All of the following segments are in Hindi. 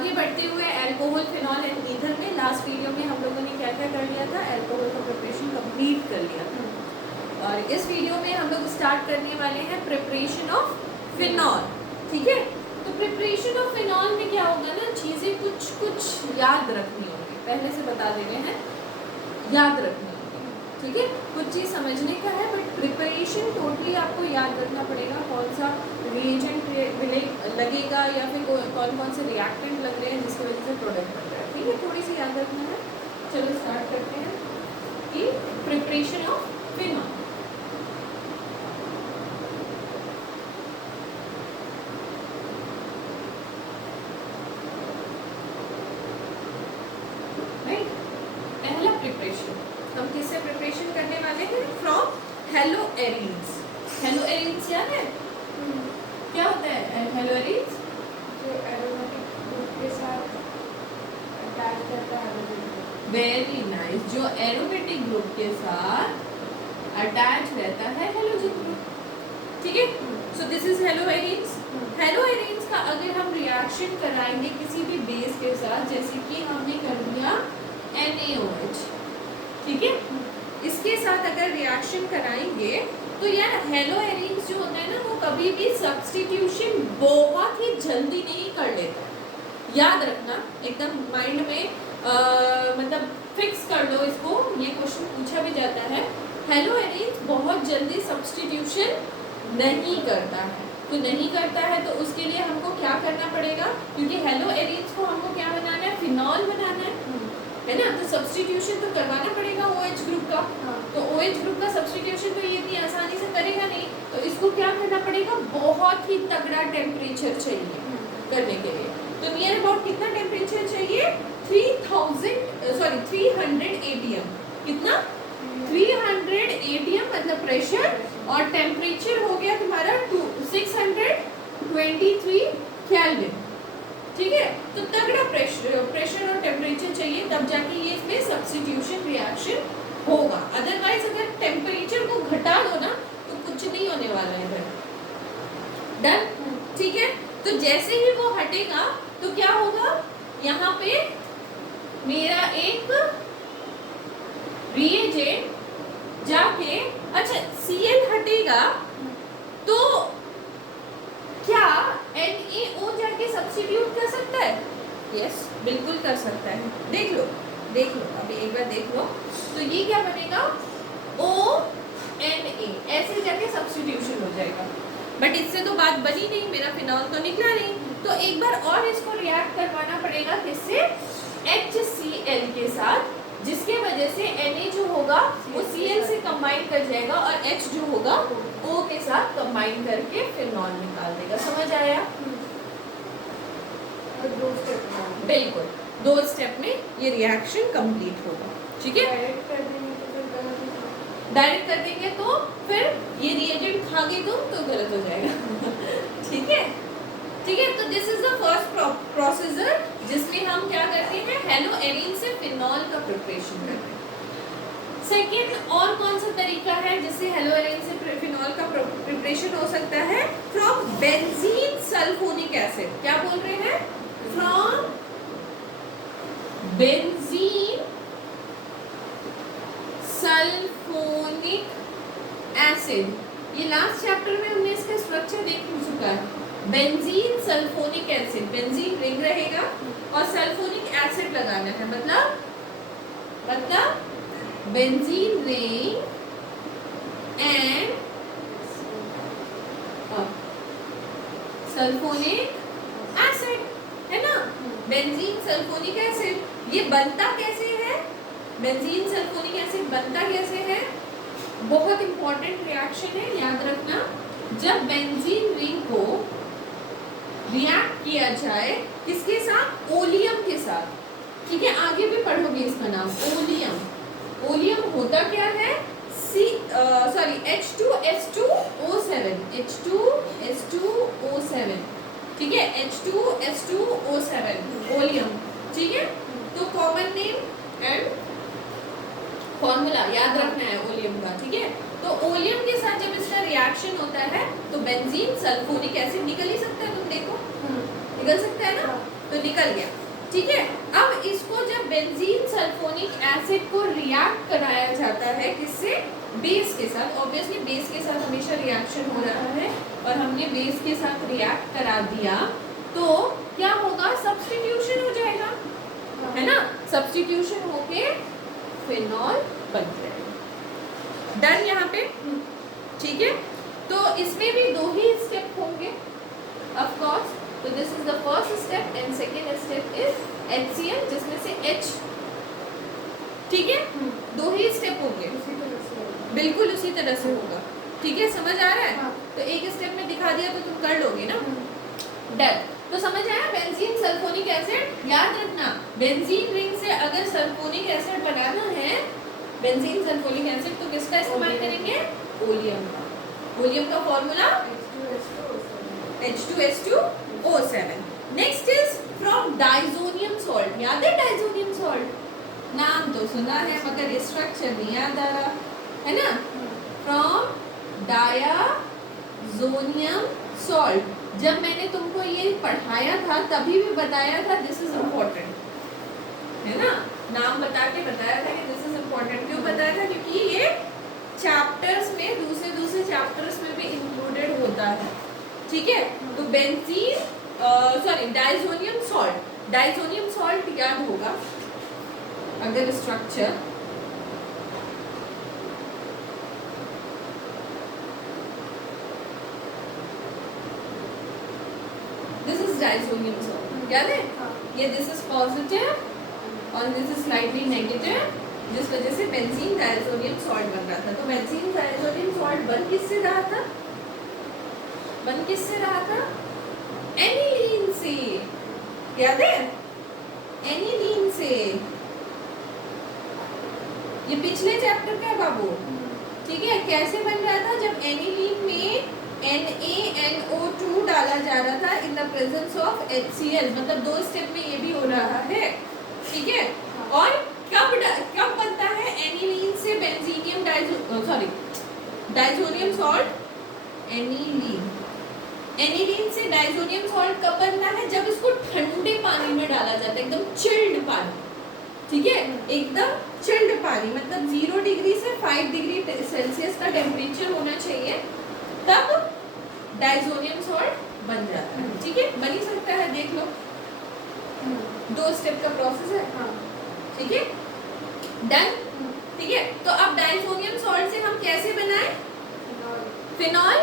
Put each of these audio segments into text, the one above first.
आगे बढ़ते हुए अल्कोहल, फिनॉल एंड ईथर में लास्ट वीडियो में हम लोगों ने क्या क्या कर लिया था, अल्कोहल का प्रिपरेशन कंप्लीट कर लिया था। और इस वीडियो में हम लोग स्टार्ट करने वाले हैं प्रिपरेशन ऑफ फिनॉल। ठीक है, तो प्रिपरेशन ऑफ फिनॉल में क्या होगा ना, चीज़ें कुछ कुछ याद रखनी होगी, पहले से बता दे रहे हैं, याद रखनी होगी। ठीक है, कुछ चीज़ समझने का है बट प्रिपरेशन टोटली आपको याद रखना पड़ेगा, कौन सा रिएजेंट लगेगा या फिर कौन कौन से रिएक्टेंट लग रहे हैं जिसकी वजह से प्रोडक्ट बन रहा है। ठीक है, थोड़ी सी याद रखना है। चलो स्टार्ट करते हैं कि प्रिपरेशन ऑफ फिनॉल। पहला प्रिपरेशन हम किससे प्रिपरेशन करने वाले हैं, फ्रॉम हेलोएरीन्स। हेलोएरीन्स याद है क्या होता है हेलोएरीन्स? जो एरोमेटिक ग्रुप के साथ अटैच करता है। वेरी नाइस, जो एरोमेटिक ग्रुप के साथ अटैच रहता है हेलोजन ग्रुप। ठीक है, so this is haloarenes. Haloarenes का अगर हम रिएक्शन कराएंगे किसी भी बेस के साथ, जैसे कि हमने कर दिया NaOH, ठीक है, इसके साथ अगर रिएक्शन कराएंगे तो यार हेलोएरीन्स जो होता है ना, वो कभी भी सब्स्टिट्यूशन बहुत ही जल्दी नहीं कर लेता है। याद रखना, एकदम माइंड में मतलब फिक्स कर लो इसको, ये क्वेश्चन पूछा भी जाता है। हेलोएरीन्स बहुत जल्दी सब्स्टिट्यूशन नहीं करता है, तो नहीं करता है तो उसके लिए हमको क्या करना पड़ेगा, क्योंकि हेलोएरीन्स को हमको क्या बनाना है, फिनॉल बनाना है ना, तो सब्स्टिट्यूशन तो करवाना पड़ेगा OH ग्रुप का। तो OH ग्रुप का सब्स्टिट्यूशन तो ये इतनी आसानी से करेगा नहीं, तो इसको क्या करना पड़ेगा, बहुत ही तगड़ा टेम्परेचर चाहिए करने के लिए। तो नियर अबाउट कितना टेम्परेचर चाहिए, 300 ATM। कितना, 300 ATM मतलब प्रेशर, और टेम्परेचर हो गया तुम्हारा 623 केल्विन। ठीक है, तो तगड़ा प्रेशर और टेम्परेचर चाहिए, तब जाके ये इसमें सब्स्टिट्यूशन रिएक्शन होगा। अदरवाइज अगर टेम्परेचर को घटा दो ना तो कुछ नहीं होने वाला है इधर। डन, ठीक है, तो जैसे ही वो हटेगा तो क्या होगा, यहाँ पे मेरा एक रिएजेंट जाके, अच्छा Cl हटेगा तो क्या NaO जाके सब्स्टिट्यूट कर सकता है? यस, बिल्कुल कर सकता है। देख लो अभी एक बार देख लो, तो ये क्या बनेगा, ONa, ऐसे जाके सब्स्टिट्यूशन हो जाएगा। बट इससे तो बात बनी नहीं, मेरा फिनॉल तो निकला नहीं, तो एक बार और इसको रिएक्ट करवाना पड़ेगा, किससे, HCl के साथ, जिसके वजह से Na जो होगा वो Cl से कंबाइन कर जाएगा और H जो होगा O के साथ कंबाइन करके फिनॉल निकाल देगा। समझ आया? बिल्कुल, 2 स्टेप में ये रिएक्शन कंप्लीट होगा। ठीक है, डायरेक्ट कर देंगे तो फिर ये रिएजेंट खा गए तो गलत हो जाएगा। ठीक है, तो this is the first procedure जिसमें हम क्या करते हैं, हेलोएरीन से फिनॉल का प्रिपरेशन करते हैं। सेकेंड और कौन सा तरीका है जिससे हेलोएरीन से फिनॉल का प्रिपरेशन हो सकता है, फ्रॉम बेंजीन सल्फोनिक एसिड। क्या बोल रहे हैं, फ्रॉम बेंजीन सल्फोनिक एसिड। ये लास्ट चैप्टर में हमने इसका स्ट्रक्चर देख चुका है। Benzene sulphonic acid, benzene ring रहेगा और सल्फोनिक एसिड लगाना है, मतलब benzene ring and sulphonic acid, है ना, बेंजीन सल्फोनिक एसिड। ये बनता कैसे है, बेंजीन सल्फोनिक एसिड बनता कैसे है, बहुत इंपॉर्टेंट रिएक्शन है, याद रखना। जब बेंजीन रिंग को रिएक्ट किया जाए किसके साथ, ओलियम के साथ। ठीक है, आगे भी पढ़ोगे इसका नाम, ओलियम होता क्या है, H2S2O7, H2S2O7, ठीक है, H2S2O7 ओलियम। ठीक है, तो कॉमन नेम एंड फॉर्मूला याद रखना है ओलियम का। ठीक है, तो ओलियम के साथ जब इसका रिएक्शन होता है तो बेंजीन सल्फोनिक एसिड निकल ही सकता है, तुम देखो निकल सकता है ना। तो निकल गया, ठीक है। अब इसको जब बेंजीन सल्फोनिक एसिड को रिएक्ट कराया जाता है किससे, बेस के साथ, ऑब्वियसली बेस के साथ हमेशा रिएक्शन हो रहा है और हमने बेस के साथ रिएक्ट करा दिया तो क्या होगा, सब्स्टिट्यूशन हो जाएगा, है ना, सब्स्टिट्यूशन होके फिनॉल बन जाएगा। डन यहाँ पे, ठीक है। तो इसमें भी दो ही स्टेप होंगे ऑफ कोर्स, तो this is the first step and second step is HCl जिसमें से H, ठीक है, दो ही स्टेप होंगे, उसी तरह से होगा। बिल्कुल उसी तरह से होगा, ठीक है, समझ आ रहा है। हाँ। तो एक स्टेप में दिखा दिया तो तुम कर लोगे ना, डन। तो समझ आया, बेंजीन सल्फोनिक एसिड, याद रखना बेंजीन रिंग से अगर सल्फोनिक एसिड बनाना है, बेंजीन सल्फोनिक एसिड, तो किसका इस्तेमाल करेंगे, ओलियम का। ओलियम का formula H2S2O7। Next is from diazonium salt, याद है डाइजोनियम सॉल्ट, नाम तो सुना है मगर स्ट्रक्चर नहीं याद आ रहा है ना। फ्रॉम डायाजोनियम सॉल्ट, जब मैंने तुमको ये पढ़ाया था तभी भी बताया था दिस इज इम्पोर्टेंट, है ना, नाम बता के बताया था कि दिस इज इम्पोर्टेंट। क्यों बताया था, क्योंकि ये चैप्टर्स में दूसरे चैप्टर्स में भी इंक्लूडेड होता है, ठीक है। तो बेंजीन सॉरी डाइजोनियम सॉल्ट याद होगा अगर structure, this is diazonium salt, याद है, ये दिस इज पॉजिटिव और दिस इज स्लाइटली नेगेटिव, जिस वजह से बेंजीन डाइजोनियम सॉल्ट बन रहा था। तो बेंजीन डाइजोनियम सॉल्ट बन किससे रहा था, एनिलीन से, याद है, एनिलीन से। ये पिछले चैप्टर का है बाबू, ठीक है। कैसे बन रहा था, जब एनिलीन में NaNO2 डाला जा रहा था in the presence of HCl, मतलब दो स्टेप में ये भी हो रहा है, ठीक है। और कब बनता है एनिलीन से बेंजीनियम डाइजोनियम सॉल्ट, एनिलीन से डाइजोनियम सॉल्ट कब बनता है, जब इसको ठंडे पानी में डाला जाता है, एकदम चिल्ड पानी, ठीक है, एकदम चिल्ड पानी, मतलब 0 डिग्री से 5 डिग्री सेल्सियस का टेम्परेचर होना चाहिए, तब डाइजोनियम सॉल्ट बन जाता है, ठीक है। बन ही सकता है, देख लो, 2 स्टेप का प्रोसेस है, ठीक है, डन, ठीक है। तो अब डाइजोनियम सॉल्ट से हम कैसे बनाएं, फिनॉल,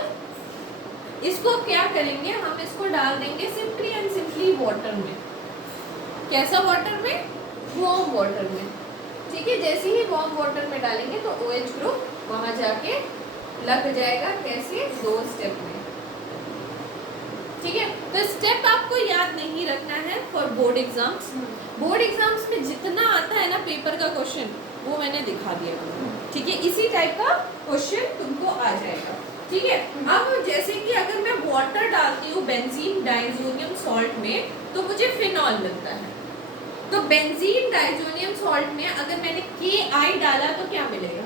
इसको क्या करेंगे, हम इसको डाल देंगे सिंपली एंड सिंपली वाटर में। कैसा वाटर में, वार्म वाटर में, ठीक है। जैसे ही वार्म वाटर में डालेंगे तो OH ग्रुप वहां जाके लग जाएगा, कैसे, 2 स्टेप में, ठीक है। तो स्टेप आपको याद नहीं रखना है for board exams. Board exams में जितना आता है ना पेपर का क्वेश्चन, वो मैंने दिखा दिया, ठीक है। इसी टाइप का क्वेश्चन तुमको आ जाएगा, ठीक है। अब जैसे कि अगर मैं वाटर डालती हूँ बेंजीन डाइजोनियम सॉल्ट में तो मुझे फिनॉल मिलता है। तो बेंजीन डाइजोनियम सॉल्ट में अगर मैंने Ki डाला तो क्या मिलेगा,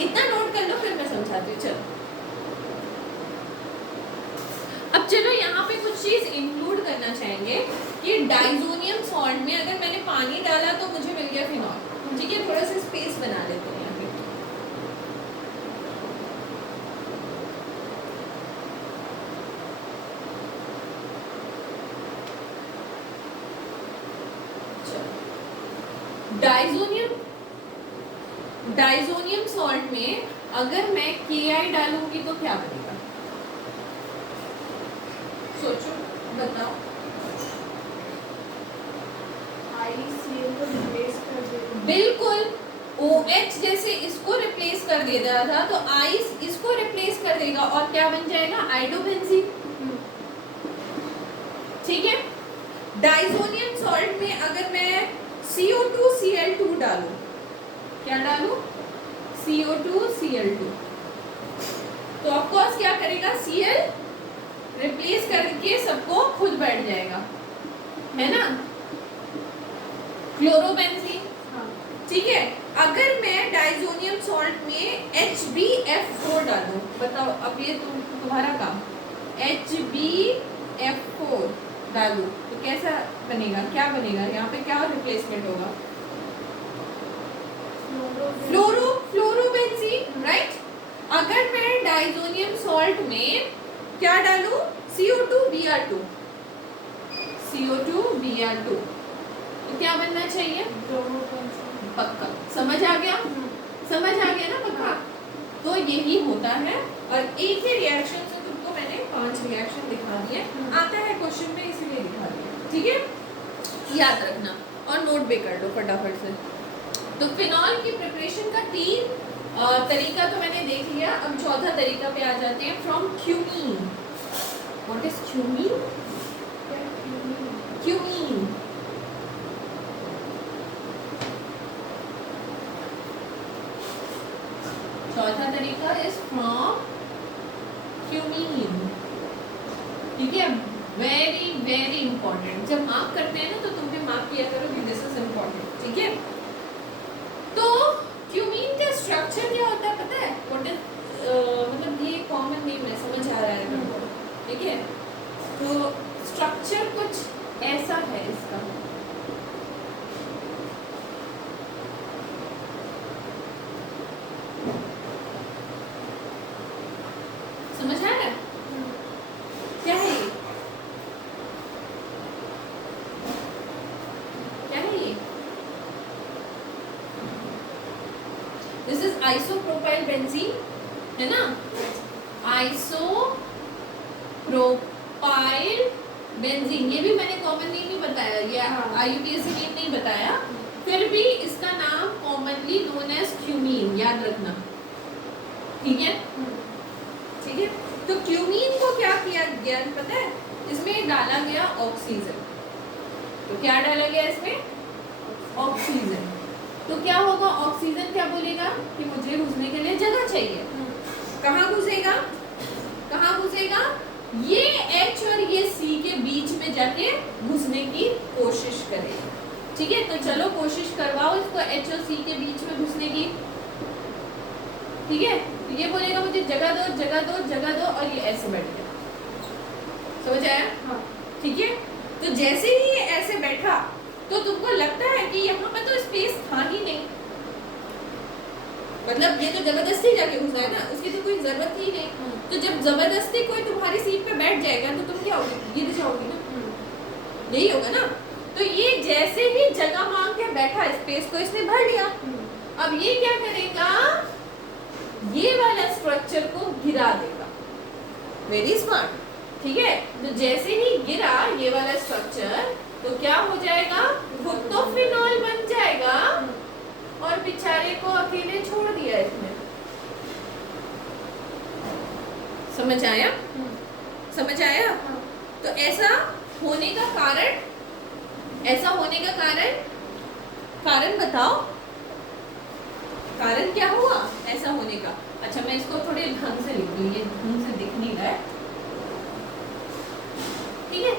इतना नोट कर लो, फिर मैं समझाती हूँ। चलो अब चलो यहाँ पे कुछ चीज इंक्लूड करना चाहेंगे कि डाइजोनियम सॉल्ट में अगर मैंने पानी डाला तो मुझे मिल गया फिनॉल, ठीक है। थोड़ा सा स्पेस बना लेते हैं यहाँ पे, डाइजोनियम सॉल्ट में अगर मैं Ki डालूंगी तो क्या बनेगा, सोचो, बताओ। ICl को रिप्लेस कर देगा, बिल्कुल, OH जैसे इसको रिप्लेस कर दे रहा था तो आइस इसको रिप्लेस कर देगा और क्या बन जाएगा, आइडोबेंजीन, ठीक है। डाइजोनियम सॉल्ट में अगर मैं CO2Cl2 डालूं, क्या डालूं, CO2Cl2, तो ऑफकोर्स क्या करेगा, Cl रिप्लेस करके सबको खुद बैठ जाएगा, है ना, क्लोरोबेंजीन, ठीक है। अगर मैं डाइजोनियम सॉल्ट में HbF4 डालूं, बताओ, अब ये तुम्हारा काम, HbF4 F4 डालूं तो कैसा बनेगा, क्या बनेगा, यहाँ पे क्या रिप्लेसमेंट होगा, फ्लोरोबेंजीन, राइट। अगर मैं डाइजोनियम सॉल्ट में क्या डालूं, CO2Br2, CO2Br2, तो क्या बनना चाहिए, पक्का, समझ आ गया, समझ आ गया ना पक्का। तो यही होता है, और एक ही रिएक्शन से तुमको मैंने 5 रिएक्शन दिखा दिए, आता है क्वेश्चन में इसलिए दिखा दिया, ठीक है, याद रखना और नोट भी कर लो फटाफट से। तो फिनॉल की प्रिपरेशन का 3 तरीका तो मैंने देख लिया, अब चौथा तरीका पे आ जाते हैं, from cumene. What is cumene, cumene चौथा तरीका इज फ्रॉम क्यूमीन, ठीक है, वेरी वेरी इंपॉर्टेंट। जब मार्क करते हैं ना तो तुम भी मार्क किया करो कि दिस इज इंपॉर्टेंट, ठीक है। तो क्यूमीन का स्ट्रक्चर क्या होता है पता है, व्हाट इज मतलब ये कॉमन नेम है, समझ आ रहा है तुमको, ठीक है। तो स्ट्रक्चर कुछ ऐसा है इसका, समझ आ रहा है क्या है ये, क्या है ये, दिस इज आइसोप्रोपाइल बेंजीन, है ना, आइसोप्रोपाइल बेंजीन, ये भी मैंने कॉमन नेम नहीं बताया, ये IUPAC नेम नहीं बताया, फिर भी इसका नाम कॉमनली नोन एज क्यूमीन, याद रखना, ठीक है, ठीक है। तो क्यूमीन को क्या किया गया पता है, इसमें डाला गया ऑक्सीजन, तो क्या डाला गया इसमें, ऑक्सीजन, तो क्या होगा, ऑक्सीजन क्या बोलेगा कि मुझे घुसने के लिए जगह चाहिए, कहाँ घुसेगा, कहाँ घुसेगा, ये H और ये C के बीच में जाके घुसने की कोशिश करेगा, ठीक है। तो चलो कोशिश करवाओ इसको H और C के बीच में घुसने की, ठीक है। तो ये बोलेगा मुझे जगह दो जगह दो जगह दो, और ये ऐसे बैठ गया, समझ आया, हाँ, ठीक है। तो जैसे ही ये ऐसे बैठा तो तुमको लगता है कि यहाँ पर तो स्पेस था ही नहीं, मतलब ये तो जबरदस्ती जाके घुसा है ना, उसकी तो कोई जरूरत ही नहीं। तो जब जबरदस्ती कोई तुम्हारी सीट पे बैठ जाएगा तो तुम क्या होगी, गिर जाओगी ना, यही होगा ना। तो ये जैसे ही जगह मांग के बैठा, स्पेस को इसने भर लिया, अब ये क्या करेगा, ये वाला स्ट्रक्चर को गिरा देगा, वेरी स्मार्ट, ठीक है। तो जैसे ही गिरा ये वाला स्ट्रक्चर, तो क्या हो जाएगा, खुद तो फिनॉल बन जाएगा और बेचारे को अकेले छोड़ दिया इसने, समझ आया, समझ आया। तो ऐसा होने का कारण, ऐसा होने का कारण, कारण बताओ, कारण क्या हुआ ऐसा होने का। अच्छा मैं इसको थोड़े ढंग से लिख दूँ, ये ढंग से दिख नहीं रहा है, ठीक है।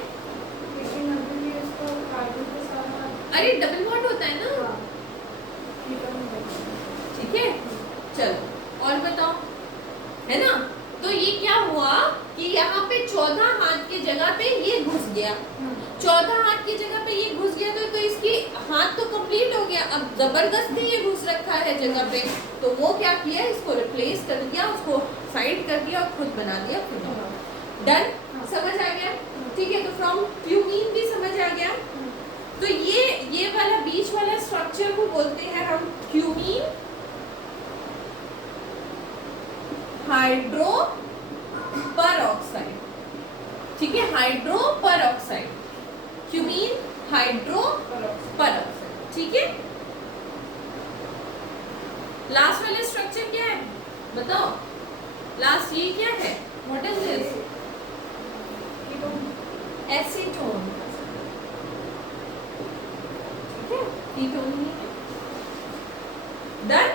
लेकिन अभी भी इसको कार्बन के साथ, अरे डबल बॉन्ड होता है ना, ठीक है। चलो और बताओ, है ना। तो ये क्या हुआ कि यहाँ पे 14 हाथ की जगह पे ये घुस गया, 14 हाथ की जगह पे ये घुस गया, तो इसकी हाथ तो कंप्लीट हो गया, अब जबरदस्ती ये घुस रखा है जगह पे, तो वो क्या किया, इसको रिप्लेस कर दिया, उसको साइड कर दिया और खुद बना दिया फिनॉल। डन, समझ आ गया, ठीक है। तो फ्रॉम क्यूमीन भी समझ आ गया। तो ये वाला बीच वाला स्ट्रक्चर को बोलते हैं हम क्यूमीन हाइड्रो परऑक्साइड, ठीक है, hydro peroxide, cumene hydro peroxide, ठीक है। लास्ट वाला स्ट्रक्चर क्या है बताओ, लास्ट ये क्या है, व्हाट इज दिस, एसीटोन, ठीक है, कीटोन ही है। डन,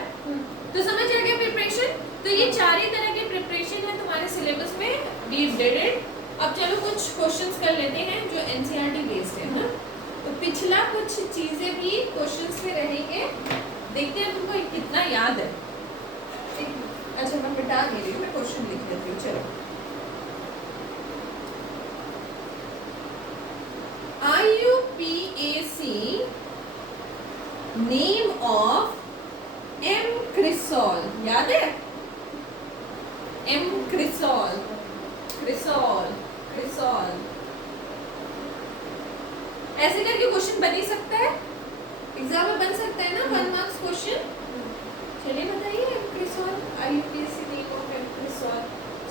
तो समझ आ गया प्रिपरेशन। तो ये 4 ही तरह के प्रिपरेशन है तुम्हारे सिलेबस में, वी डिड इट। अब चलो कुछ क्वेश्चंस कर लेते हैं जो एनसीईआरटी बेस्ड है ना, तो पिछला कुछ चीजें भी क्वेश्चंस में रहेंगे, देखते हैं तुमको कितना याद है। अच्छा मैं मिटा नहीं रही हूँ, मैं क्वेश्चन लिख लेती हूँ, चलो। एम क्रिसॉल, क्रिसॉल, क्रिसॉल। ऐसे करके क्वेश्चन बन ही सकता है, एग्जाम में बन सकता है ना 1 मार्क्स क्वेश्चन। चलिए बताइए M cresol, IUPAC name of M cresol,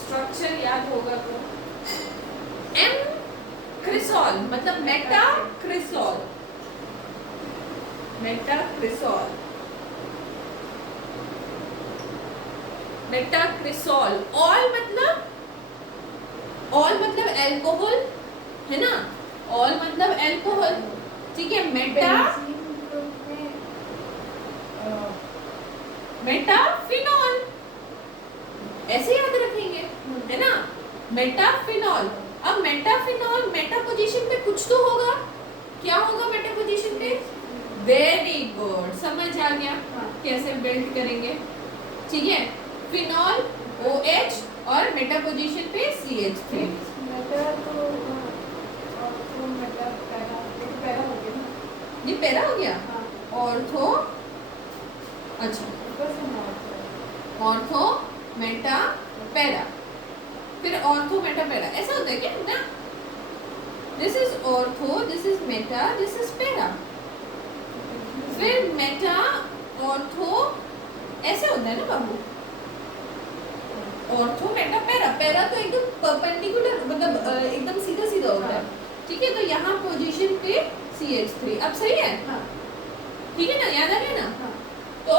structure याद होगा तो। एम क्रिसॉल मतलब meta cresol, meta cresol, meta cresol. Ol मतलब अल्कोहल है ना, ऑल मतलब अल्कोहल, ठीक है। मेटा, मेटाफिनॉल, ऐसे याद रखेंगे है ना, मेटाफिनॉल। अब मेटाफिनॉल मेटा पोजीशन पे कुछ तो होगा, क्या होगा मेटा पोजीशन पे? वेरी गुड, समझ आ गया कैसे बिल्ड करेंगे, ठीक है। फिनॉल OH और मेटा पोजीशन पे CH3। ये पैरा हो गया, ऑर्थो, अच्छा ऑर्थो मेटा पैरा, फिर ऑर्थो मेटा पैरा, ऐसा होता है क्या ना? This is ortho, this is Meta, this is para, फिर मेटा ऑर्थो, ऐसे होता है ना बाबू, ऑर्थो मेटा पैरा। पैरा तो एकदम परपेंडिकुलर, मतलब एकदम सीधा सीधा होता है, ठीक है। तो यहाँ पोजीशन पे CH3, अब सही है, ठीक है ना, याद आ गया ना। तो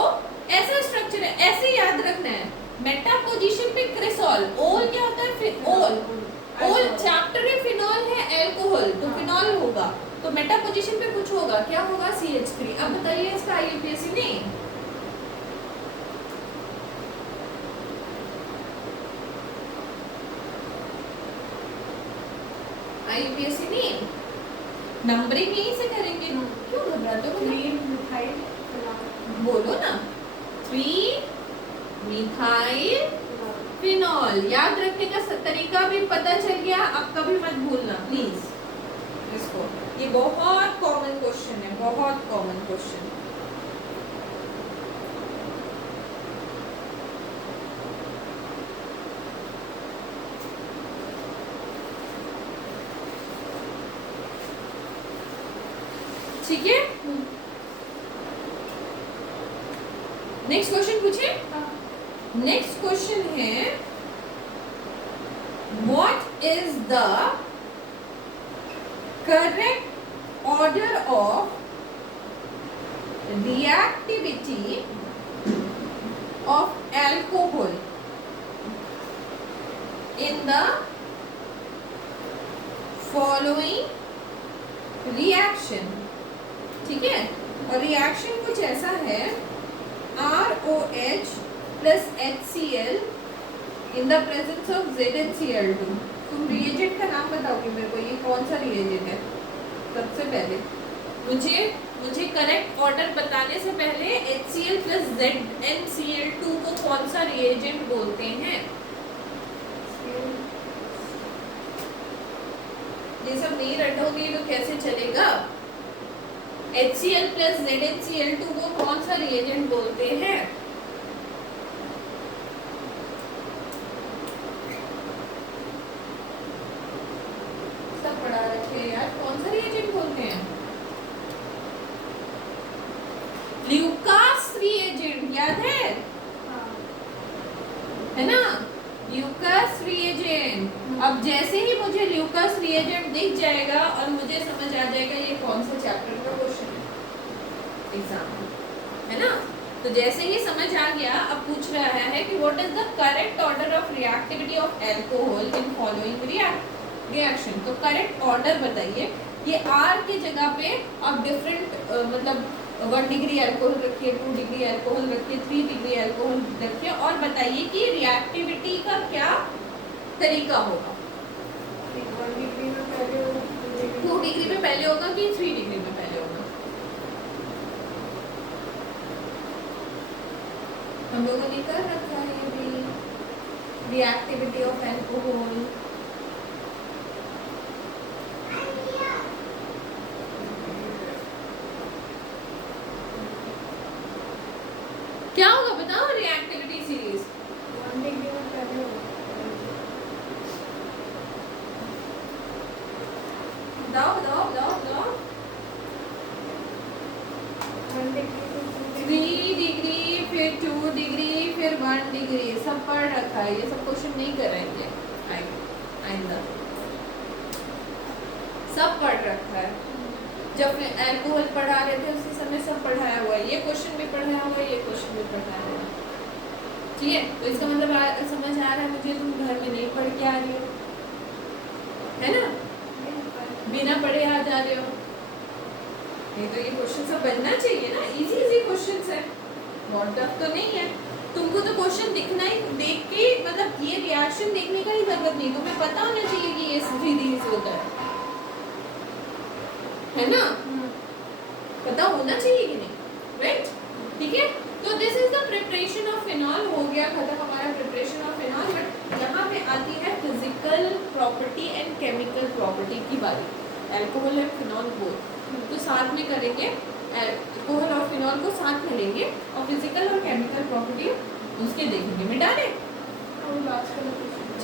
ऐसा स्ट्रक्चर है, ऐसे याद रखना है। मेटा पोजीशन पे क्रिसॉल, ओल क्या होता है? फिर ओल चैप्टर में फिनॉल है अल्कोहल, तो फिनॉल होगा, तो मेटा पोजीशन पे कुछ होगा, क्या होगा? CH3। अब बताइए इसका IUPAC name. IUPAC name numbering यहीं से करेंगे, क्यों घबराते हो? बोलो ना, 3 मिथाइल फिनॉल। याद रखने का तरीका भी पता चल गया, अब कभी मत भूलना प्लीज इसको, ये बहुत कॉमन क्वेश्चन है, बहुत कॉमन क्वेश्चन। ठीक है, नेक्स्ट क्वेश्चन पूछे। नेक्स्ट क्वेश्चन है, what is the correct order of reactivity of alcohol in the following reaction, ठीक है। और रिएक्शन कुछ ऐसा है, ROH plus HCl in the presence of ZnCl2। तुम रिएजेंट का नाम बताओगे मेरे को, ये कौन सा रिएजेंट है? सबसे पहले मुझे करेक्ट ऑर्डर बताने से पहले HCl plus ZnCl2 को कौन सा रिएजेंट बोलते हैं? ये सब नहीं रटोगे तो कैसे चलेगा? HCl plus ZnCl2 को कौन सा रिएजेंट बोलते हैं? सब पढ़ा रखे यार, कौन सा रिएजेंट बोलते हैं? ल्यूकास रिएजेंट, याद है ना? Lucas reagent. अब जैसे ही मुझे ल्यूकास रिएजेंट दिख जाएगा और मुझे समझ आ जाएगा ये कौन सा चैप्टर का क्वेश्चन है एग्जाम, है ना? तो जैसे ही समझ आ गया, अब पूछ रहा है कि what is the correct order of reactivity of alcohol in following reaction. तो करेक्ट ऑर्डर बताइए। ये R की जगह पे आप डिफरेंट मतलब 1 डिग्री अल्कोहल रखिए, 2 डिग्री अल्कोहल रखिए, 3 डिग्री अल्कोहल रखिए, और बताइए कि रिएक्टिविटी का क्या तरीका होगा। 1 डिग्री में पहले होगा, 2 डिग्री में पहले होगा कि 3 डिग्री में पहले होगा? हम लोगों ने कर रखा है ये भी, रिएक्टिविटी ऑफ अल्कोहल। क्या होगा बताओ? रिएक्टिविटी सीरीज 1 डिग्री में पहले होगा। 1 डिग्री सब पढ़ रखा है, ये सब क्वेश्चन नहीं कराएंगे आइंदा, सब पढ़ रखा है। जब अल्कोहल पढ़ा रहे थे उसी समय सब पढ़ाया हुआ है, ये क्वेश्चन भी पढ़ाया हुआ है, ये क्वेश्चन भी पढ़ाया हुआ है। ठीक है, तो इसका मतलब समझ आ रहा है मुझे, तुम घर में नहीं पढ़ के आ रही हो, है ना, बिना पढ़े आ जा रहे हो। नहीं तो ये क्वेश्चन सब बनना चाहिए ना, इजी इजी क्वेश्चंस है, बहुत टफ तो नहीं है। तुमको तो क्वेश्चन दिखना ही, देख के मतलब ये रिएक्शन देखने का ही जरूरत नहीं, तुम्हें पता होना चाहिए कि ये सीधी होता है ना, पता होना चाहिए कि नहीं, राइट। ठीक है, तो this is the preparation of phenol, हो गया खत्म हमारा प्रिपरेशन ऑफ फिनॉल। बट यहाँ पे आती है physical property and chemical property की बारी। अल्कोहल एंड फिनॉल बोथ तो साथ में करेंगे, अल्कोहल और फिनॉल को साथ में लेंगे और फिजिकल और केमिकल प्रॉपर्टी उसके देखेंगे। मिटा दें,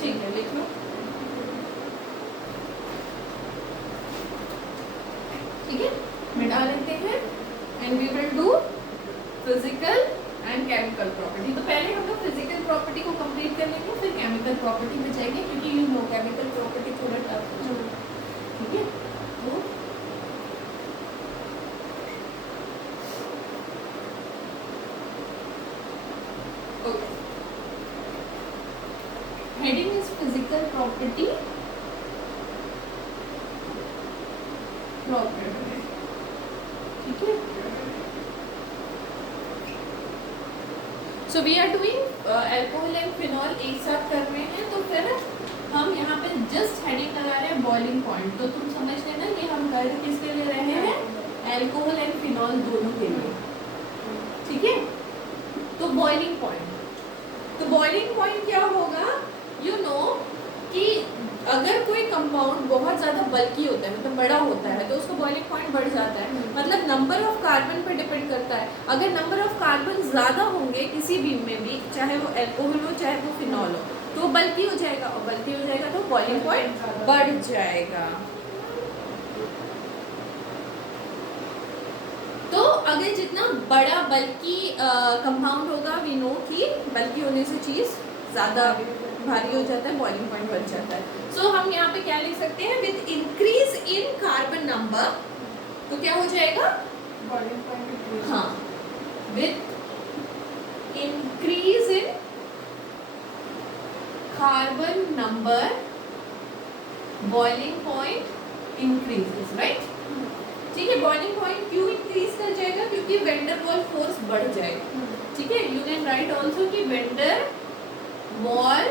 ठीक है, लिख लो। ठीक है, मिटा लेते हैं and we will do physical and chemical property. तो पहले हम लोग फिजिकल प्रॉपर्टी को कंप्लीट कर लेंगे, फिर केमिकल प्रॉपर्टी में जाएंगे, क्योंकि यू नो केमिकल प्रॉपर्टी थोड़ा टफ है। ठीक है, तो okay, heading is physical property ठीक है। So we are doing alcohol and phenol एक साथ कर रहे हैं, तो फिर हम यहाँ पे जस्ट हेडिंग लगा रहे हैं बॉइलिंग पॉइंट। तो तुम समझ लेना ये हम कर किसके लिए रहे हैं, अल्कोहल एंड फिनॉल दोनों के लिए। ठीक है, तो बॉइलिंग पॉइंट, तो बॉइलिंग पॉइंट क्या होगा, यू नो कि अगर कोई कंपाउंड बहुत ज़्यादा बल्की होता है, मतलब बड़ा होता है, तो उसका बॉइलिंग पॉइंट बढ़ जाता है। मतलब नंबर ऑफ कार्बन पर डिपेंड करता है। अगर नंबर ऑफ कार्बन ज़्यादा होंगे किसी भी में भी, चाहे वो अल्कोहल हो चाहे वो फिनॉल हो, तो वो बल्की हो जाएगा, और बल्की हो जाएगा तो बॉइलिंग पॉइंट बढ़ जाएगा। तो अगर जितना बड़ा बल्की कंपाउंड होगा, वी नो कि बल्की होने से चीज़ ज़्यादा भारी हो जाता है, बॉइलिंग पॉइंट बढ़ जाता है। सो हम यहाँ पे क्या लिख सकते हैं, with increase in carbon number, तो क्या हो जाएगा, बॉइलिंग पॉइंट, हाँ, with increase in carbon number boiling point increases, right. ठीक है, बॉइलिंग पॉइंट क्यों इंक्रीज कर जाएगा, क्योंकि वेंडर वॉल फोर्स बढ़ जाएगा। ठीक है, यू कैन राइट ऑल्सो कि वेंडर वॉल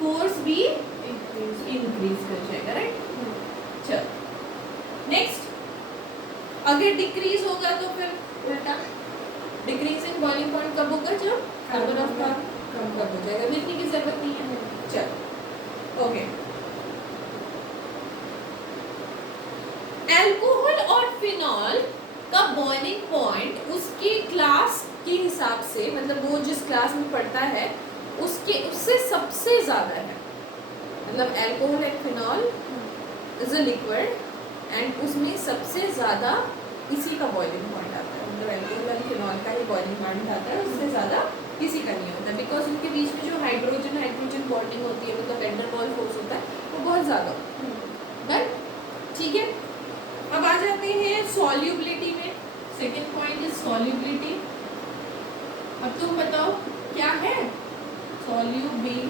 फोर्स भी इंक्रीज कर जाएगा, राइट। चलो नेक्स्ट, अगर डिक्रीज होगा तो फिर उल्टा, डिक्रीज इन बॉइलिंग पॉइंट कब होगा, जब कार्बन ऑफ कम हो जाएगा, लिखने की जरूरत नहीं है। चलो ओके, अल्कोहल और फिनॉल का बॉइलिंग पॉइंट उसकी क्लास के हिसाब से, मतलब वो जिस क्लास में पढ़ता है उससे सबसे ज़्यादा है। मतलब alcohol and phenol is a liquid and उसमें सबसे ज़्यादा इसी का बॉइलिंग पॉइंट आता है, मतलब अल्कोहल एंड फिनॉल का ही बॉइलिंग पॉइंट आता है, उससे ज़्यादा किसी का नहीं होता, बिकॉज उनके बीच में जो हाइड्रोजन बॉन्डिंग होती है, मतलब वेंडर वॉल फोर्स होता है, वो बहुत ज़्यादा होता है। ठीक है, अब आ जाते हैं सॉल्युबिलिटी में। Second point is solubility. अब तुम बताओ क्या है सॉल्युबिलिटी,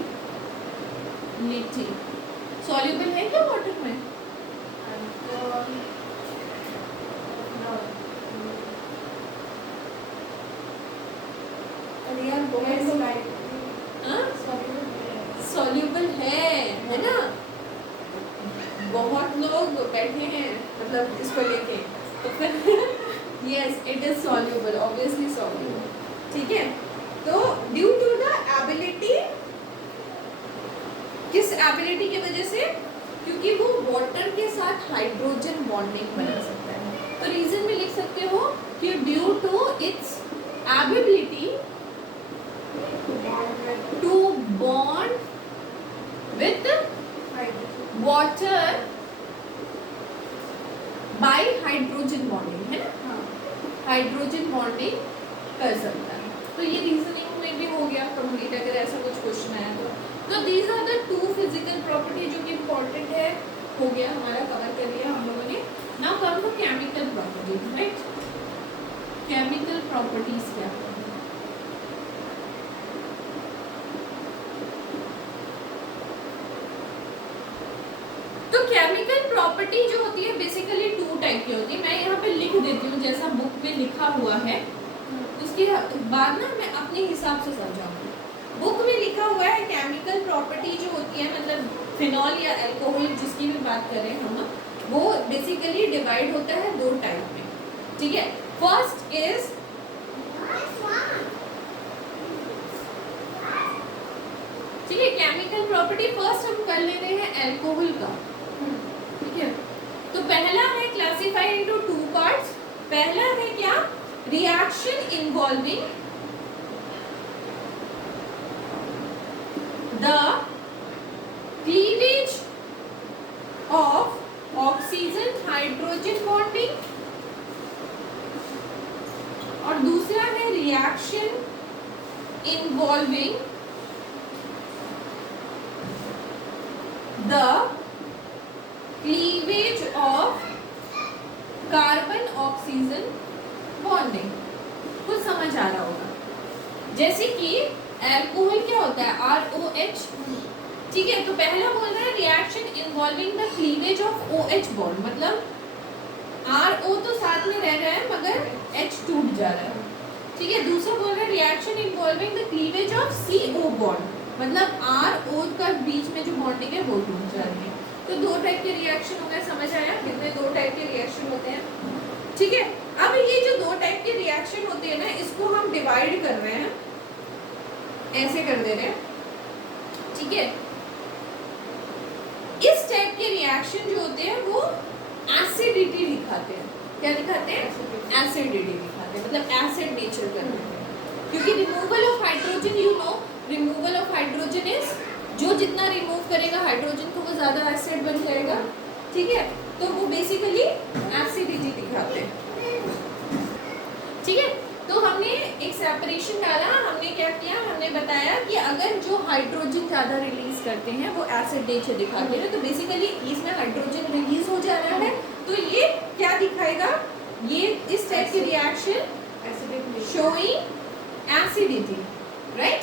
सॉल्युबल है क्या वाटर में, अरे यार सॉल्युबल है ना, बहुत लोग बैठे हैं मतलब इसको लेके, तो फिर yes it is soluble, obviously soluble. ठीक है, तो ड्यू टू द एबिलिटी, किस एबिलिटी की वजह से, क्योंकि वो वाटर के साथ हाइड्रोजन बॉन्डिंग बना सकता है। तो रीजन में लिख सकते हो कि due to its ability to bond with water by hydrogen bonding, है ना, हाइड्रोजन बॉन्डिंग कर सकता है। तो ये रीजनिंग में भी हो गया कंप्लीट, अगर ऐसा कुछ क्वेश्चन आया तो these are the 2 physical property जो कि इम्पोर्टेंट है, हो गया हमारा, कवर कर लिया हम लोगों ने। Now come to chemical properties, right. Chemical properties क्या है? तो केमिकल प्रॉपर्टी जो होती है बेसिकली 2 टाइप की होती है। मैं यहाँ पे लिख देती हूँ जैसा बुक में लिखा हुआ है, उसके बाद ना मैं अपने हिसाब से समझाऊंगी। बुक में लिखा हुआ है केमिकल प्रॉपर्टी जो होती है, मतलब फिनॉल या अल्कोहल जिसकी भी बात करें हम, वो बेसिकली डिवाइड होता है 2 टाइप में, ठीक है। फर्स्ट इज ठीक है, केमिकल प्रॉपर्टी फर्स्ट हम कर ले रहे हैं अल्कोहल का, ठीक है। तो पहला है क्लासिफाइड इनटू 2 पार्ट्स। पहला है क्या? Reaction involving the cleavage of oxygen hydrogen bonding, और दूसरा है reaction involving the cleavage of carbon oxygen bonding. कुछ समझ आ रहा होगा। जैसे कि अल्कोहल क्या होता है? ROH, ठीक है। तो पहला बोल रहा है reaction involving the cleavage of OH bond, मतलब RO तो साथ में रह रहा है मगर H टूट जा रहा है, ठीक है। दूसरा बोल रहा है reaction involving the cleavage of CO bond, मतलब RO का बीच में जो बॉन्डिंग है वो टूट जा रही है। तो 2 टाइप के रिएक्शन हो गए, समझ आया कितने 2 टाइप के रिएक्शन होते हैं, ठीक है। अब ये जो 2 टाइप के रिएक्शन होते हैं ना, इसको हम डिवाइड कर रहे हैं, ऐसे कर दे रहे हैं, ठीक है। इस टाइप के रिएक्शन जो होते हैं वो एसिडिटी दिखाते हैं। क्या दिखाते हैं? एसिडिटी दिखाते हैं, मतलब एसिड नेचर करते हैं। क्योंकि removal of hydrogen, you know removal of hydrogen is, जो जितना रिमूव करेगा हाइड्रोजन को वो ज्यादा एसिड बन जाएगा, ठीक है। तो वो बेसिकली एसिडिटी दिखाते हैं, ठीक है। तो हमने एक सेपरेशन डाला, हमने क्या किया, हमने बताया कि अगर जो हाइड्रोजन ज्यादा रिलीज करते हैं वो एसिड नेचर दिखाते हैं, तो बेसिकली इसमें हाइड्रोजन रिलीज हो जा रहा है, तो ये क्या दिखाएगा? ये इस टाइप के रिएक्शन शोइंग एसिडिटी, राइट।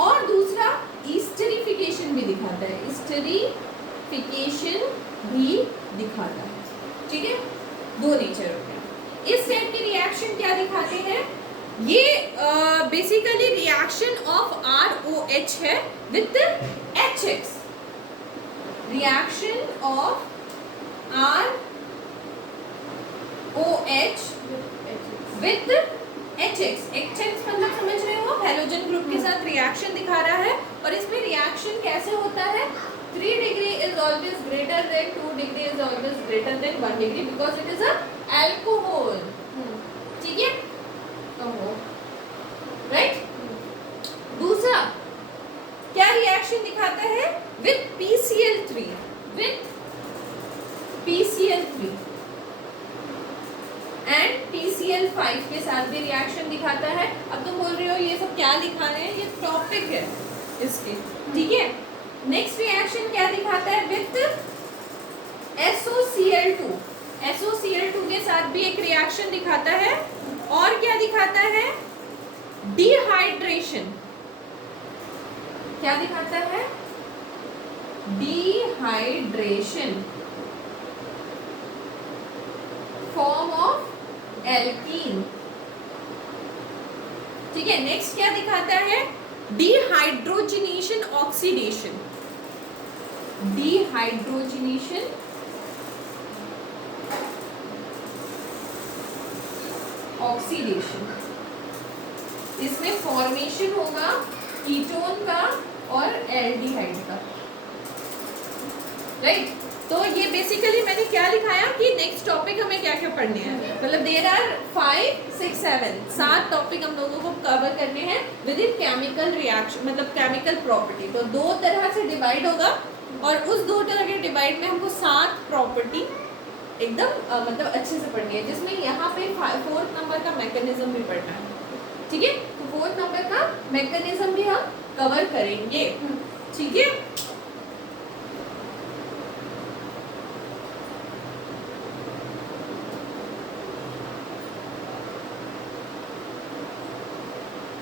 और दूसरा ईस्टरिफिकेशन भी दिखाता है, ईस्टरिफिकेशन भी दिखाता है, ठीक है। 2 नेचर होते हैं। इस टाइप के रिएक्शन क्या दिखाते हैं? ये बेसिकली रिएक्शन ऑफ ROH है with HX, reaction of ROH with HX। HX मतलब समझ रहे हो, हैलोजन ग्रुप के साथ रिएक्शन दिखा रहा है, और इसमें रिएक्शन कैसे होता है? 3 degree is always greater than 2 degree is always greater than 1 degree, because it is a alcohol, ठीक है। राइट। दूसरा क्या रिएक्शन दिखाता है? With PCl3, with PCl3 and PCl5 के साथ भी रिएक्शन दिखाता है। अब तुम बोल रहे हो ये सब क्या दिखा रहे हैं, ये टॉपिक है इसके, ठीक है। नेक्स्ट रिएक्शन क्या दिखाता है? विद SOCl2, SOCl2 के साथ भी एक रिएक्शन दिखाता है। और क्या दिखाता है? डिहाइड्रेशन। क्या दिखाता है? डिहाइड्रेशन, फॉर्म ऑफ एल्कीन, ठीक है। नेक्स्ट क्या दिखाता है? Dehydrogenation oxidation, dehydrogenation oxidation. इसमें फॉर्मेशन होगा कीटोन का और एल्डिहाइड का, राइट। तो ये बेसिकली मैंने क्या लिखाया कि नेक्स्ट टॉपिक हमें क्या क्या पढ़ने हैं, मतलब देयर आर 5, 6, 7 टॉपिक हम लोगों को कवर करने हैं विद इन केमिकल रिएक्शन, मतलब केमिकल प्रॉपर्टी। तो 2 तरह से डिवाइड होगा, और उस 2 तरह के डिवाइड में हमको 7 प्रॉपर्टी एकदम मतलब अच्छे से पढ़नी है, जिसमें यहाँ पे 4th नंबर का मैकेनिज्म भी पढ़ना है, ठीक है। तो फोर्थ नंबर का मैकेनिज्म भी हम कवर करेंगे, ठीक है।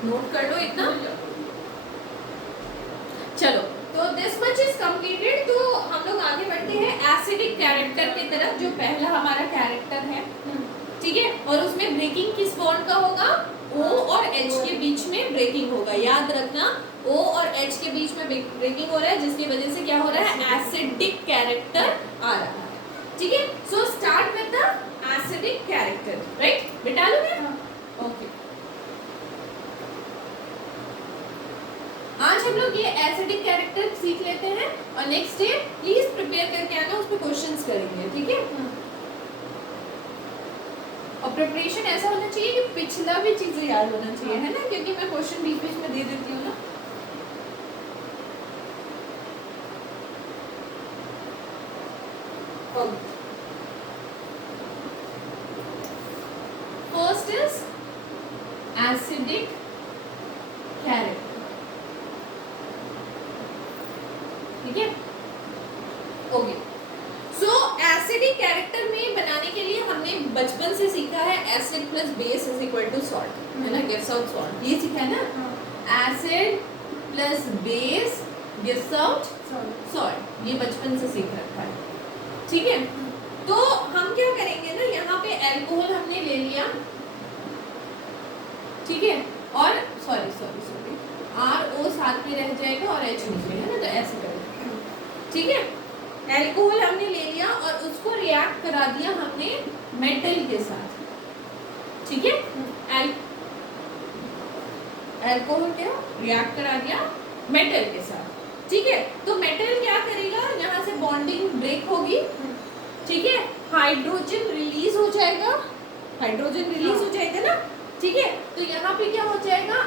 नोट कर लो इतना। चलो, तो दिस मच इज कंप्लीटेड। तो हम लोग आगे बढ़ते हैं एसिडिक कैरेक्टर की तरफ, जो पहला हमारा कैरेक्टर है, ठीक है। और उसमें ब्रेकिंग किस बॉन्ड का होगा? O और H के बीच में ब्रेकिंग होगा। याद रखना, O और H के बीच में ब्रेकिंग हो रहा है, जिसकी वजह से क्या हो रहा है? एसिडिक कैरेक्टर आ रहा है, ठीक है। So start with the acidic character, right? Beta लोगे? ओके। आज हम लोग ये एसिडिक कैरेक्टर सीख लेते हैं और नेक्स्ट डे प्लीज प्रिपेयर करके आना, उस पे क्वेश्चंस करेंगे, ठीक है। और प्रिपरेशन ऐसा होना चाहिए कि पिछला भी चीजें याद होना चाहिए, है ना, क्योंकि मैं क्वेश्चन बीच बीच में दे देती हूँ ना। फर्स्ट इज एसिडिक कैरेक्टर, ठीक है। ओके, सो एसिडिक कैरेक्टर में बनाने के लिए हमने बचपन से सीखा है acid plus base is equal to salt, है ना, गिव्स आउट सॉल्ट, ये सीखा है ना। Acid plus base gives out salt, ये बचपन से सीख रखा है, ठीक है। तो हम क्या करेंगे ना, यहाँ पे अल्कोहल हमने ले लिया, ठीक है, और सॉरी RO साथ में रह जाएगा और H नीचे, है ना, तो ऐसे करेंगे, ठीक है। अल्कोहल हमने ले लिया और उसको रिएक्ट करा दिया हमने मेटल के साथ, ठीक है। अल्कोहल क्या रिएक्ट करा दिया मेटल के साथ, ठीक है। तो मेटल क्या करेगा, यहाँ से बॉन्डिंग ब्रेक होगी, ठीक है, हाइड्रोजन रिलीज हो जाएगा, हाइड्रोजन रिलीज हो जाएगा ना, ठीक है। तो यहाँ पे क्या हो जाएगा,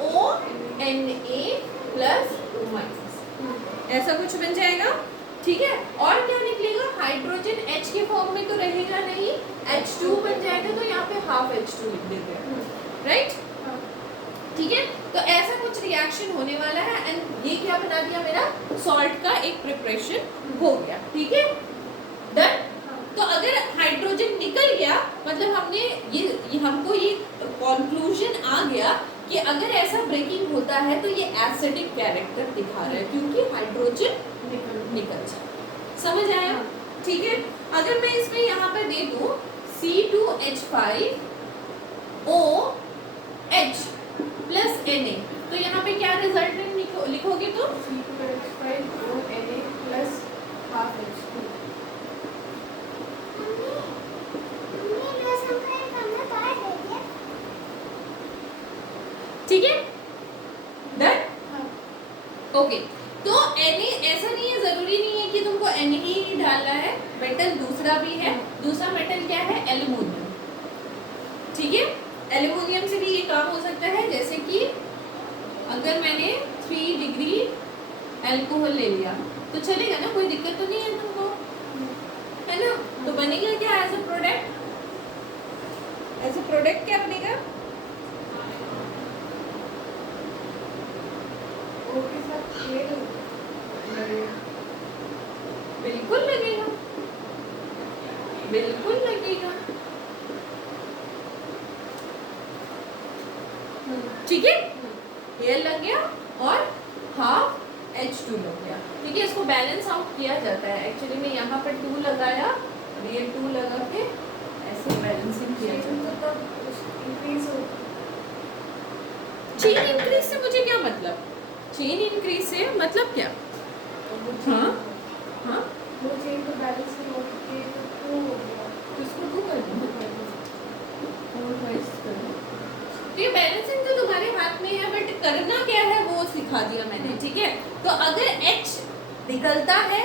RONA प्लस माइनस, ऐसा कुछ बन जाएगा, ठीक है। और क्या निकलेगा, हाइड्रोजन H के फॉर्म में तो रहेगा नहीं, H2 बन जाएगा, तो यहाँ पे हाफ H2 लिख देते हैं, राइट, ठीक है। तो ऐसा कुछ रिएक्शन होने वाला है एंड ये क्या बना दिया, मेरा सॉल्ट का एक प्रिपरेशन हो गया, ठीक है, डन। तो अगर हाइड्रोजन निकल गया, मतलब हमने ये हमको ये कंक्लूजन आ गया कि अगर ऐसा ब्रेकिंग होता है तो ये एसिडिक कैरेक्टर दिखा रहा है, क्योंकि हाइड्रोजन निकल जाए, समझ आया, ठीक है। अगर मैं इसमें यहाँ पर दे दूं C2H5OH प्लस Na, तो यहाँ पे क्या रिजल्टेंट लिखोगे, तो C2H5ONA प्लस हाफ H2, ठीक है, डन, ओके। तो Na ऐसा नहीं है, जरूरी नहीं है कि तुमको Na ही डालना है, मेटल दूसरा भी है। दूसरा मेटल क्या है, एल्युमिनियम, ठीक है। एल्युमिनियम से भी ये काम हो सकता है, जैसे कि अगर मैंने 3 डिग्री अल्कोहल ले लिया तो चलेगा ना, कोई दिक्कत तो नहीं है तुमको, है ना। तो बनेगा क्या, as a product, as a product क्या बनेगा, के साथ तेल लगेगा, बिल्कुल लगेगा, बिल्कुल लगेगा, ठीक है। एयर लग गया और हाफ H2 लग गया, ठीक है। इसको बैलेंस आउट किया जाता है, एक्चुअली में यहाँ पर 2 लगाया और ये 2 लगा के ऐसे बैलेंसिंग किया जाता है। चेन इंक्रीज से मुझे क्या मतलब, चेन इंक्रीज से मतलब क्या, हाँ हाँ, वो चेन को बैलेंस नहीं हो के तो हो गया, तो इसको 2 कर दूँ, तो ये बैलेंसिंग तो तुम्हारे हाथ में है, बट करना क्या है वो सिखा दिया मैंने, ठीक है। तो अगर H निकलता है